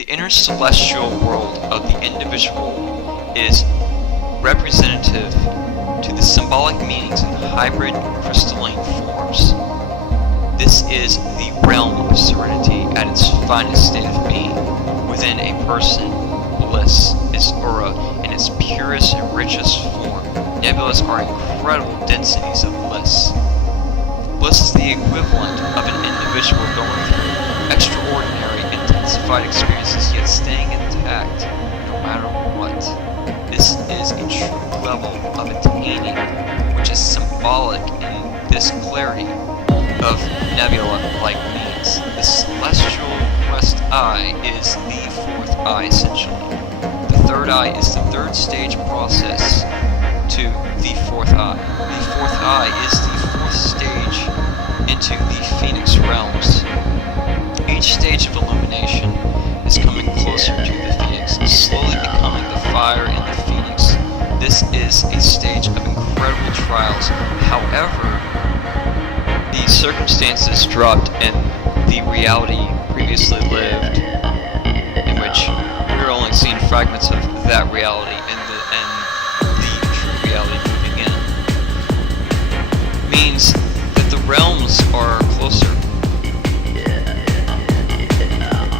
The inner celestial world of the individual is representative to the symbolic meanings in hybrid crystalline forms. This is the realm of serenity at its finest state of being. Within a person, bliss is aura in its purest and richest form. Nebulas are incredible densities of bliss. Bliss is the equivalent of an individual going through extraordinary, intensified experiences, yet staying intact no matter what. This is a true level of attaining, which is symbolic in this clarity of nebula-like means. The Celestial Crest eye is the fourth eye, essentially. The third eye is the third stage process to the fourth eye. The fourth eye is the fourth stage into the Phoenix realms. Each stage of illumination is coming closer to the Phoenix, slowly becoming the fire in the Phoenix. This is a stage of incredible trials. However, the circumstances dropped and the reality previously lived, in which we were only seeing fragments of that reality and the true reality moving in, means that the realms are closer.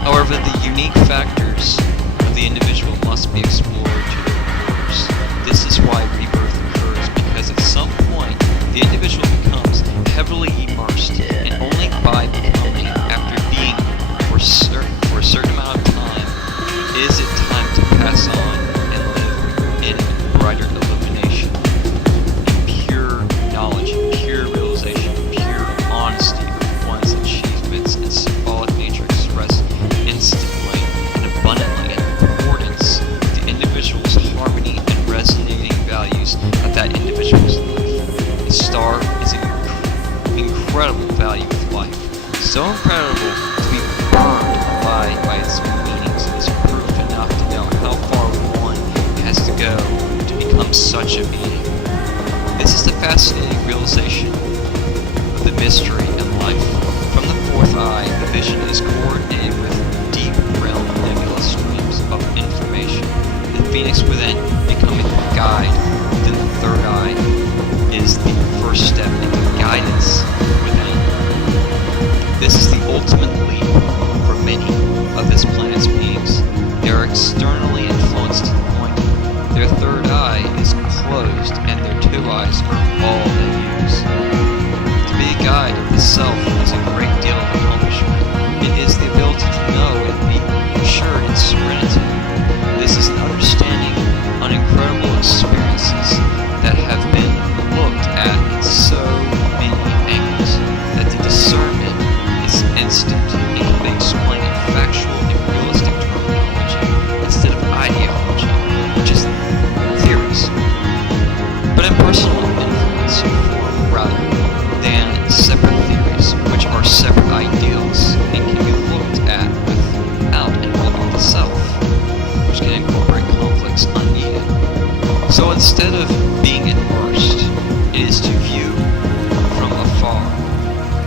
However, the unique factors of the individual must be explored to their cores. This is why rebirth occurs, because at some point the individual becomes heavily immersed, and only by becoming, after being for a certain amount of time, is it time to pass on and live in brighter illumination, in pure knowledge, pure realization, pure honesty of one's achievements and symbolic nature expressed instantly and abundantly in accordance with the individual's harmony and resonating values of that individual's life. A star is an incredible value of life, so incredible to be burned alive by its meanings is proof enough to know how far one has to go to become such a being. This is the fascinating realization of the mystery in life. From the fourth eye, the vision is coordinated with deep realm nebula streams of information. The Phoenix within becoming a guide within the third eye is the first step into guidance within. This is the ultimate leap for many of this planet's beings. They are externally influenced to the point their third eye is closed and their two eyes are all they use. To be a guide of the self is a great deal of accomplishment. It is the ability to know and be assured in serenity. This is an understanding on incredible experiences that have been looked at in so many angles that the discernment is instant and can be explained in factual and realistic terminology instead of ideology, which is theories, but in personal influence form rather than separate theories, which are separate ideals and can be looked at without involving the self, which can incorporate conflicts unneeded. So instead of being immersed, it is to view from afar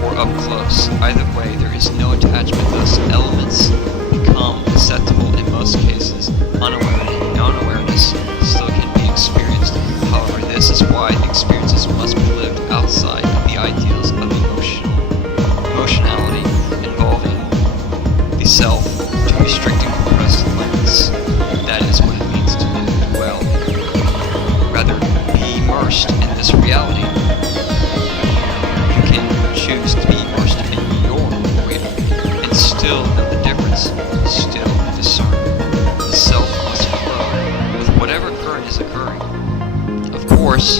or up close. Either way, there is no attachment, thus elements become acceptable in most cases. Non-awareness still can be experienced. However, this is why the experiences must be lived outside of the ideals of emotionality involving the self to restrict and compressed limits. That is what it means to live well. Rather, be immersed in this reality. You can choose to be immersed in your reality and still know the difference, still discern. The self must flow with whatever current is occurring. Of course,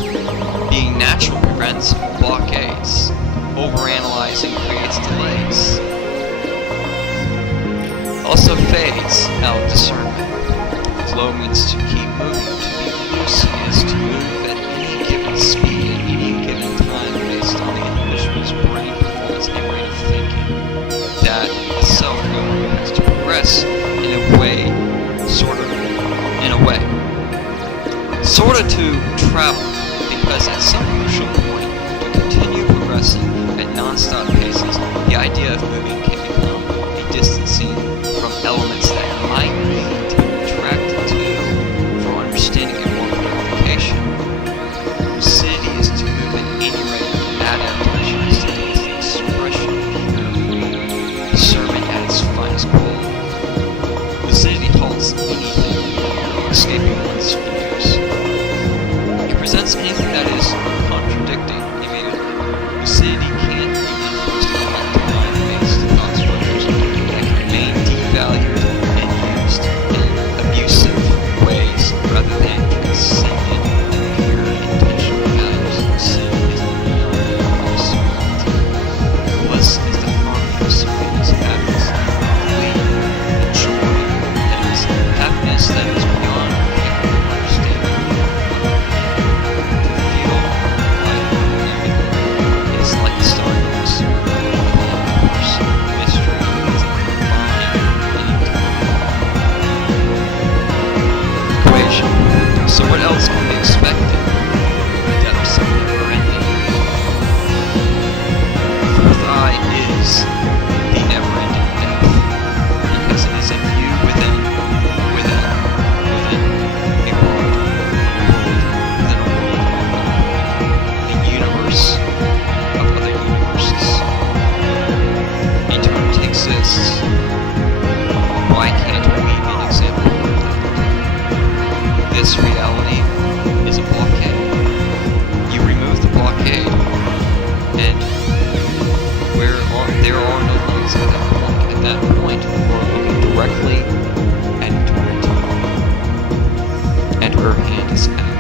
being natural prevents blockades. Overanalyzing creates delays. Also fades out discernment. Flow means to keep moving. To be loose is to move at any given speed at any given time based on the individual's brain performance and rate of thinking. That itself means to progress in a way, sort of to travel, because at some crucial point, to continue progressing at non-stop paces, the idea of moving can become a distancing from elements that this reality is a blockade. You remove the blockade, and there are no legs at that point. At that point, you are looking directly into it, and her hand is out.